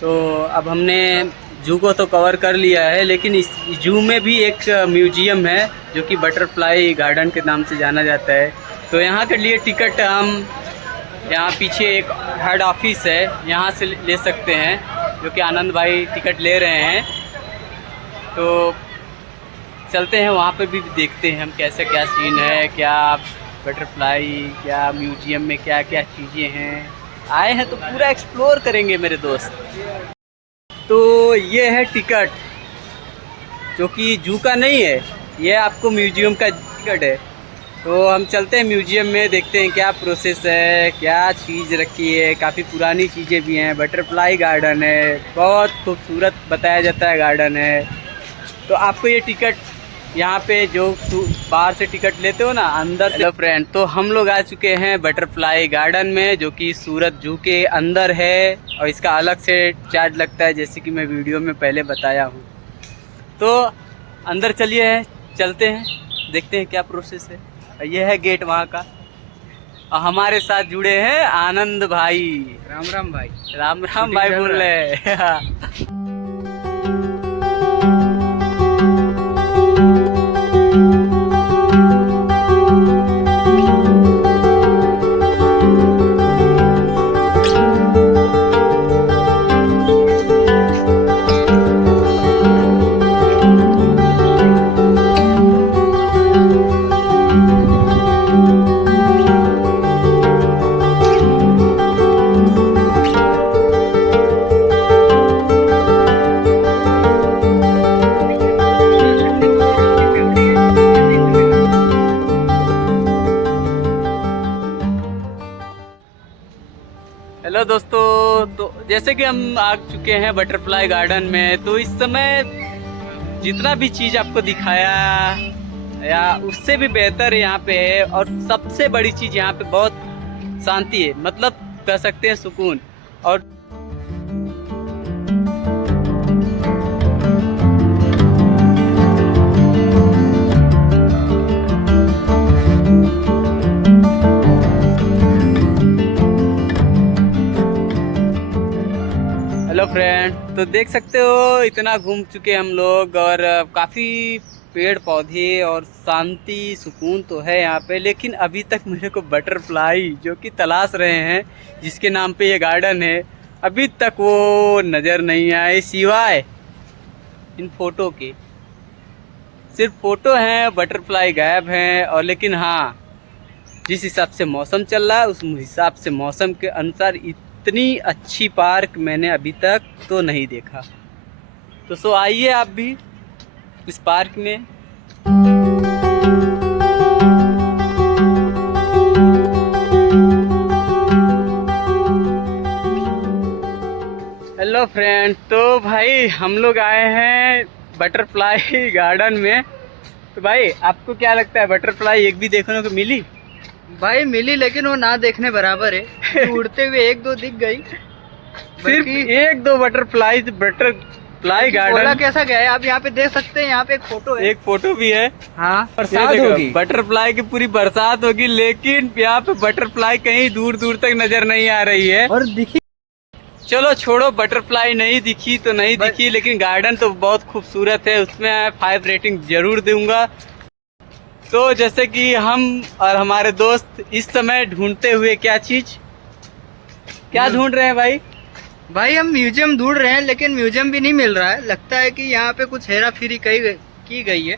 तो अब हमने जू को तो कवर कर लिया है, लेकिन इस जू में भी एक म्यूजियम है जो कि बटरफ्लाई गार्डन के नाम से जाना जाता है। तो यहाँ के लिए टिकट हम यहाँ पीछे एक हेड ऑफिस है, यहाँ से ले सकते हैं, जो कि आनंद भाई टिकट ले रहे हैं। तो चलते हैं वहाँ पे भी देखते हैं हम कैसे क्या सीन है, क्या बटरफ्लाई, क्या म्यूजियम में क्या क्या चीज़ें हैं। आए हैं तो पूरा एक्सप्लोर करेंगे मेरे दोस्त। तो ये है टिकट, जो कि जू का नहीं है, ये आपको म्यूजियम का टिकट है। तो हम चलते हैं म्यूजियम में, देखते हैं क्या प्रोसेस है, क्या चीज़ रखी है। काफ़ी पुरानी चीज़ें भी हैं। बटरफ्लाई गार्डन है, बहुत खूबसूरत बताया जाता है गार्डन है। तो आपको ये टिकट यहाँ पे जो बाहर से टिकट लेते हो ना, अंदर। हेलो फ्रेंड, तो हम लोग आ चुके हैं बटरफ्लाई गार्डन में, जो कि सूरत जू के अंदर है और इसका अलग से चार्ज लगता है, जैसे कि मैं वीडियो में पहले बताया हूँ। तो अंदर चलिए, चलते हैं, देखते हैं क्या प्रोसेस है। ये है गेट वहाँ का। और हमारे साथ जुड़े हैं आनंद भाई। राम राम भाई। राम राम भाई बोल रहे हैं। हेलो दोस्तों, तो जैसे कि हम आ चुके हैं बटरफ्लाई गार्डन में। तो इस समय जितना भी चीज़ आपको दिखाया या उससे भी बेहतर यहाँ पे है। और सबसे बड़ी चीज़ यहाँ पे बहुत शांति है, मतलब कह सकते हैं सुकून। और हेलो फ्रेंड, तो देख सकते हो इतना घूम चुके हम लोग, और काफ़ी पेड़ पौधे और शांति सुकून तो है यहाँ पे। लेकिन अभी तक मेरे को बटरफ्लाई जो कि तलाश रहे हैं, जिसके नाम पे ये गार्डन है, अभी तक वो नज़र नहीं आए, सिवाय इन फोटो के। सिर्फ फोटो हैं, बटरफ्लाई गायब हैं। और लेकिन हाँ, जिस हिसाब से मौसम चल रहा है, उस हिसाब से मौसम के अनुसार इतनी अच्छी पार्क मैंने अभी तक तो नहीं देखा। तो सो आइए आप भी इस पार्क में। हेलो फ्रेंड, तो भाई हम लोग आए हैं बटरफ्लाई गार्डन में। तो भाई आपको क्या लगता है, बटरफ्लाई एक भी देखने को मिली? भाई मिली, लेकिन वो ना देखने बराबर है। उड़ते हुए एक दो दिख गई, सिर्फ एक दो बटरफ्लाई गार्डन। कैसा गया है आप यहाँ पे देख सकते हैं। यहाँ पे एक फोटो है, एक फोटो भी है। हाँ, बरसात होगी, बटरफ्लाई की पूरी बरसात होगी, लेकिन यहाँ पे बटरफ्लाई कहीं दूर दूर तक नजर नहीं आ रही है। और दिखी। चलो छोड़ो, बटरफ्लाई नहीं दिखी तो नहीं दिखी, लेकिन गार्डन तो बहुत खूबसूरत है, उसमें 5 रेटिंग जरूर दूंगा। तो जैसे कि हम और हमारे दोस्त इस समय ढूंढते हुए क्या ढूंढ रहे हैं भाई? भाई हम म्यूजियम ढूंढ रहे हैं, लेकिन म्यूजियम भी नहीं मिल रहा है। लगता है कि यहाँ पे कुछ हेरा फेरी की गई है।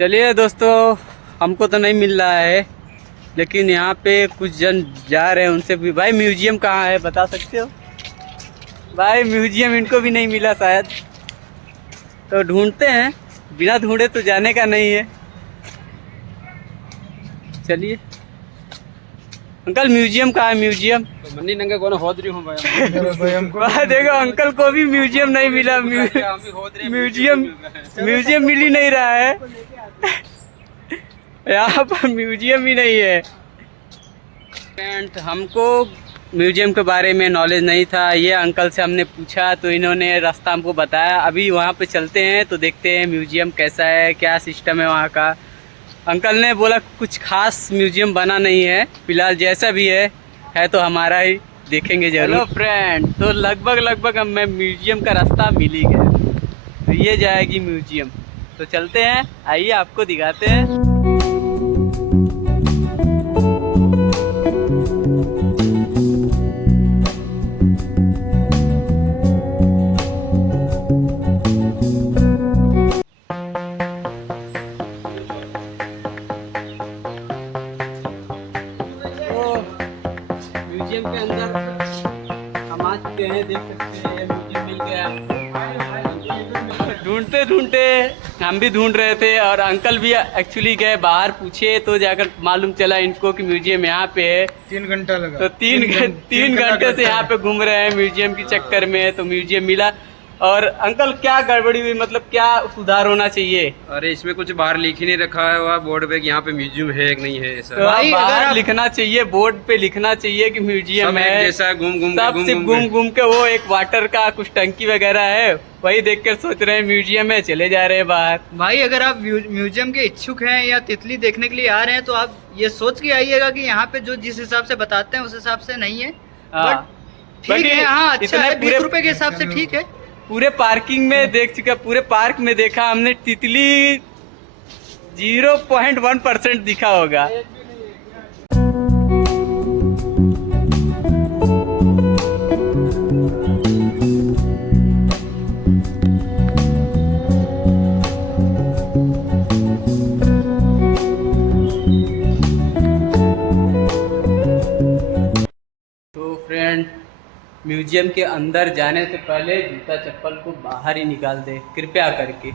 चलिए दोस्तों, हमको तो नहीं मिल रहा है, लेकिन यहाँ पे कुछ जन जा रहे हैं, उनसे भी। भाई म्यूजियम कहाँ है, बता सकते हो? भाई म्यूजियम इनको भी नहीं मिला शायद, तो ढूंढते हैं। बिना ढूंढे तो जाने का नहीं है। चलिए अंकल, म्यूजियम कहाँ है? म्यूजियम देखो, अंकल को भी म्यूजियम नहीं मिला। म्यूजियम मिल ही नहीं रहा है। यहाँ पर म्यूजियम ही नहीं है। हमको म्यूजियम के बारे में नॉलेज नहीं था। ये अंकल से हमने पूछा तो इन्होंने रास्ता हमको बताया। अभी वहाँ पे चलते हैं तो देखते हैं म्यूजियम कैसा है, क्या सिस्टम है वहाँ का। अंकल ने बोला कुछ खास म्यूजियम बना नहीं है फिलहाल, जैसा भी है तो हमारा ही। देखेंगे जरूर। हेलो फ्रेंड, तो लगभग अब मैं म्यूजियम का रास्ता मिल ही गया। तो ये जाएगी म्यूजियम, तो चलते हैं, आइए आपको दिखाते हैं। म्यूजियम के अंदर हम आ चुके हैं, देख सकते हैं म्यूजियम मिल गया। ढूंढते ढूंढते हम भी ढूंढ रहे थे और अंकल भी एक्चुअली गए बाहर, पूछे तो जाकर मालूम चला इनको कि म्यूजियम यहाँ पे है। 3 घंटा लगा। तो तीन घंटे से यहाँ पे घूम रहे हैं म्यूजियम के चक्कर में, तो म्यूजियम मिला। और अंकल क्या गड़बड़ी हुई, मतलब क्या सुधार होना चाहिए? अरे इसमें कुछ बाहर लिख ही नहीं रखा है वह बोर्ड पे कि यहाँ पे म्यूजियम है कि नहीं है ऐसा। तो भाई बाहर लिखना चाहिए, बोर्ड पे लिखना चाहिए कि म्यूजियम है। जैसा घूम घूम के वो एक वाटर का कुछ टंकी वगैरह है, वही देखकर सोच रहे हैं म्यूजियम है, चले जा रहे हैं बाहर। भाई अगर आप म्यूजियम के इच्छुक हैं या तितली देखने के लिए आ रहे हैं तो आप ये सोच के आइएगा कि यहाँ पे जो जिस हिसाब से बताते हैं उस हिसाब से नहीं है। ठीक है, हाँ अच्छा है, 20 रुपए के हिसाब से ठीक है। पूरे पार्किंग में देख चुका, पूरे पार्क में देखा हमने, तितली 0.1% दिखा होगा। तो फ्रेंड, म्यूजियम के अंदर जाने से पहले जूता चप्पल को बाहर ही निकाल दे कृपया करके।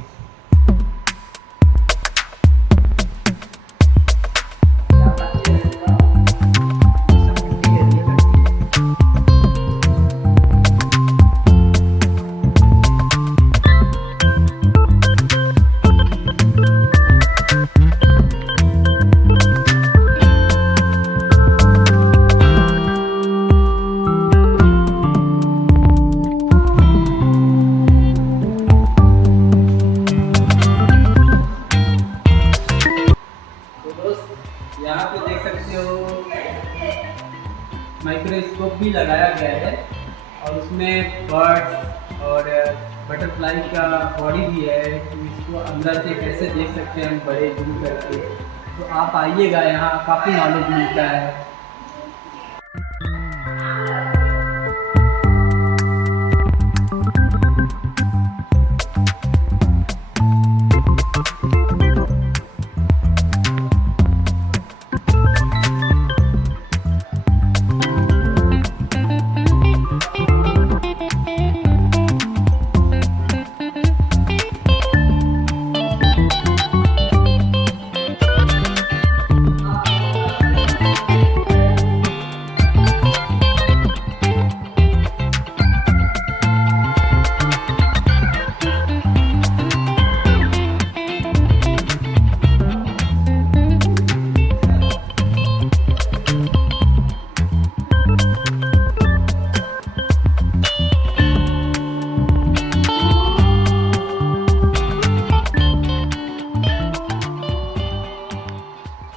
यहाँ पे देख सकते हो माइक्रोस्कोप भी लगाया गया है और उसमें बर्ड्स और बटरफ्लाई का बॉडी भी है, तो इसको अंदर से कैसे देख सकते हैं हम बड़े जूम करके। तो आप आइएगा, यहाँ काफ़ी नॉलेज मिलता है।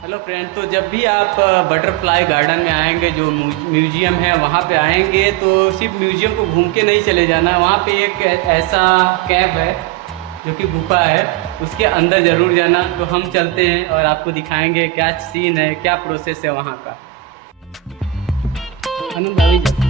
हेलो फ्रेंड, तो जब भी आप बटरफ्लाई गार्डन में आएंगे, जो म्यूजियम है वहाँ पे आएंगे, तो सिर्फ म्यूजियम को घूम के नहीं चले जाना। वहाँ पे एक ऐसा कैब है जो कि गुफा है, उसके अंदर ज़रूर जाना। तो हम चलते हैं और आपको दिखाएंगे क्या सीन है, क्या प्रोसेस है वहाँ का। आनंद भाभी जी।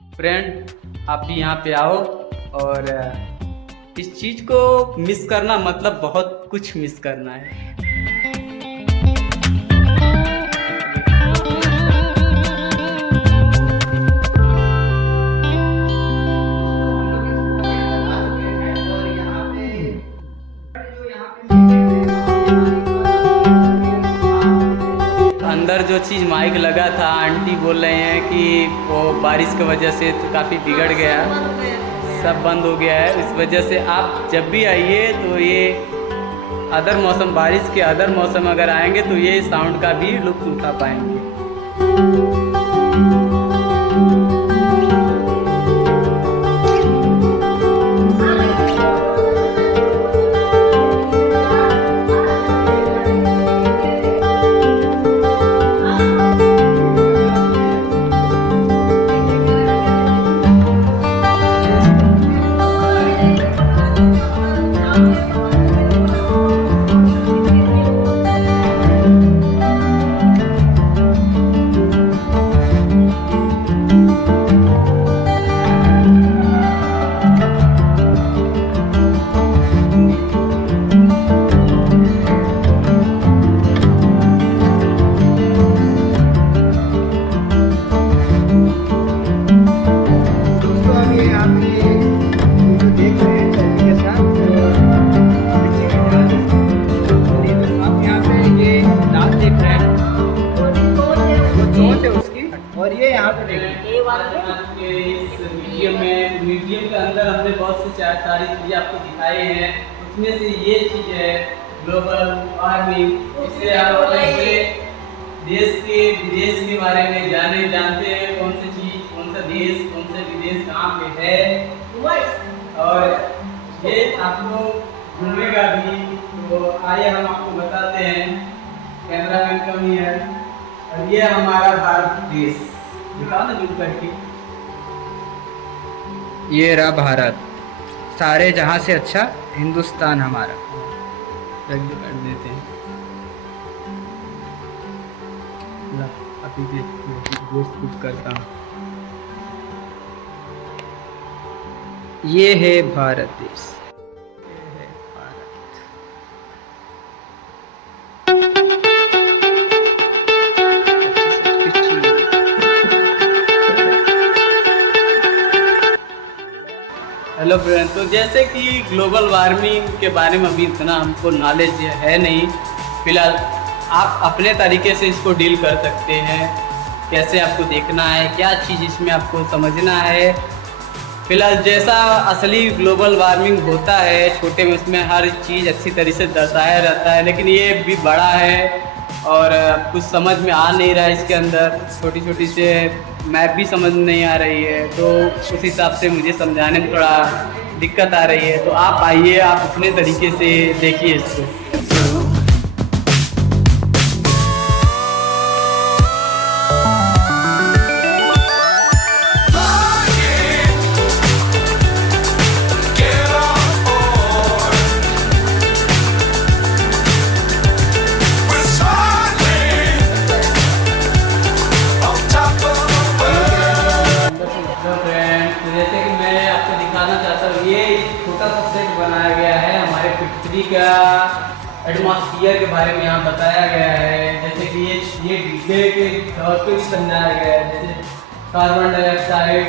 फ्रेंड, आप भी यहाँ पे आओ और इस चीज़ को मिस करना मतलब बहुत कुछ मिस करना है। अंदर जो जो चीज़ माइक लगा था, आंटी बोल रहे हैं कि वो बारिश की वजह से तो काफ़ी बिगड़ गया, सब बंद हो गया है। इस वजह से आप जब भी आइए तो ये अदर मौसम, बारिश के अदर मौसम अगर आएंगे तो ये साउंड का भी लुत्फ़ उठा पाएंगे। और ये यहाँ पे देखिए म्यूजियम के अंदर हमने बहुत सी सारी चीज़ें आपको दिखाई हैं। उसमें से ये चीज़ है ग्लोबल वार्मिंग। इससे आप अपने देश के विदेश के बारे में जानते हैं, कौन सी चीज़, कौन सा देश, कौन सा विदेश कहाँ पे है, और ये आपको घूमेगा भी। तो आइए हम आपको बताते हैं, कैमरामैन कम ही है। और ये हमारा भारत देश, दिखाओ ना जूम करके। ये रहा भारत, सारे जहाँ से अच्छा हिंदुस्तान हमारा। कर देते हैं अभी दोस्त कुछ करता हूँ। ये है भारत देश। हेलो फ्रेंड, तो जैसे कि ग्लोबल वार्मिंग के बारे में अभी इतना हमको नॉलेज है नहीं, फिलहाल आप अपने तरीके से इसको डील कर सकते हैं। कैसे आपको देखना है, क्या चीज़ इसमें आपको समझना है। फिलहाल जैसा असली ग्लोबल वार्मिंग होता है छोटे में, उसमें हर चीज़ अच्छी तरीके से दर्शाया रहता है, लेकिन ये भी बड़ा है और कुछ समझ में आ नहीं रहा है। इसके अंदर छोटी छोटी से मैप भी समझ नहीं आ रही है, तो उस हिसाब से मुझे समझाने में थोड़ा दिक्कत आ रही है। तो आप आइए, आप अपने तरीके से देखिए इसको। जैसे कि मैं आपको दिखाना चाहता हूँ, ये छोटा सा सेट बनाया गया है। हमारे पृथ्वी का एटमॉस्फियर के बारे में यहाँ बताया गया है। जैसे कि ये डिब्बे के तौर पर समझाया गया है। जैसे कार्बन डाइऑक्साइड,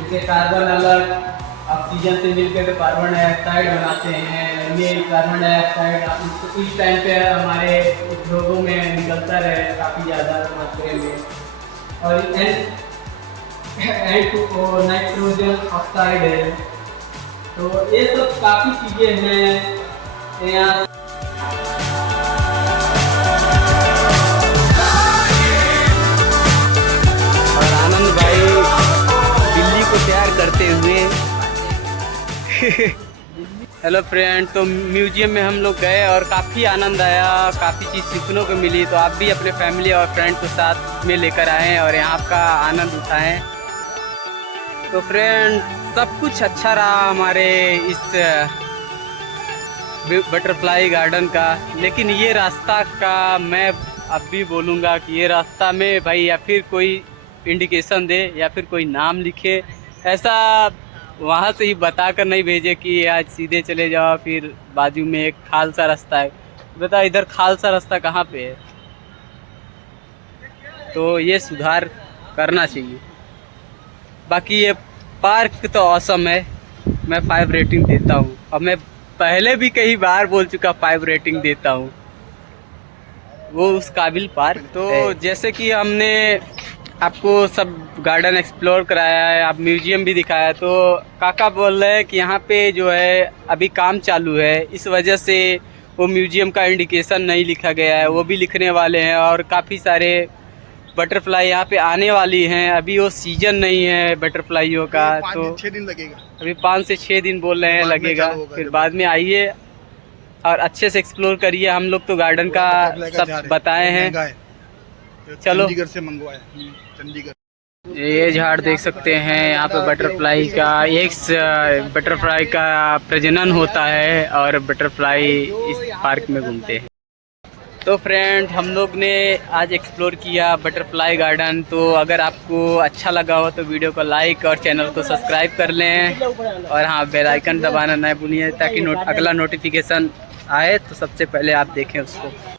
जैसे कार्बन अलग ऑक्सीजन से मिलकर तो कार्बन डाइऑक्साइड बनाते हैं। ये कार्बन डाइऑक्साइड इस टाइम पे हमारे उद्योगों में निकलता रहे काफ़ी ज़्यादा मात्रा में। और नाइट्रोजन ऑक्साइड है। तो ये सब काफ़ी चीज़ें हैं यहाँ। और आनंद भाई बिल्ली को प्यार करते हुए हेलो फ्रेंड, तो म्यूजियम में हम लोग गए और काफ़ी आनंद आया, काफ़ी चीज़ सीखने को मिली। तो आप भी अपने फैमिली और फ्रेंड को साथ में लेकर आएँ और यहाँ का आनंद उठाएँ। तो फ्रेंड, सब कुछ अच्छा रहा हमारे इस बटरफ्लाई गार्डन का, लेकिन ये रास्ता का मैं अब भी बोलूँगा कि ये रास्ता में भाई या फिर कोई इंडिकेशन दे या फिर कोई नाम लिखे। ऐसा वहाँ से ही बता कर नहीं भेजे कि आज सीधे चले जाओ, फिर बाजू में एक खालसा रास्ता है। बता इधर खालसा रास्ता कहाँ पे है? तो ये सुधार करना चाहिए। बाकी ये पार्क तो ऑसम है, मैं 5 रेटिंग देता हूँ। अब मैं पहले भी कई बार बोल चुका 5 रेटिंग देता हूँ। वो उस काबिल पार्क। तो जैसे कि हमने आपको सब गार्डन एक्सप्लोर कराया है, आप म्यूजियम भी दिखाया, तो काका बोल रहे हैं कि यहाँ पे जो है अभी काम चालू है, इस वजह से वो म्यूजियम का इंडिकेशन नहीं लिखा गया है, वो भी लिखने वाले हैं। और काफ़ी सारे बटरफ्लाई यहाँ पे आने वाली हैं, अभी वो सीजन नहीं है बटरफ्लाइयों का, तो 6 दिन लगेगा। अभी 5 से 6 दिन बोल रहे हैं लगेगा। फिर बाद में आइए और अच्छे से एक्सप्लोर करिए। हम लोग तो गार्डन का सब बताए हैं। चलो चंडीगढ़ से मंगवाया, चंडीगढ़। ये झाड़ देख सकते हैं, यहाँ पे बटरफ्लाई का एक बटरफ्लाई का प्रजनन होता है और बटरफ्लाई इस पार्क में घूमते हैं। तो फ्रेंड, हम लोग ने आज एक्सप्लोर किया बटरफ्लाई गार्डन। तो अगर आपको अच्छा लगा हो तो वीडियो को लाइक और चैनल को सब्सक्राइब कर लें, और हाँ, बेल आइकन दबाना ना भूलिए ताकि अगला नोटिफिकेशन आए तो सबसे पहले आप देखें उसको।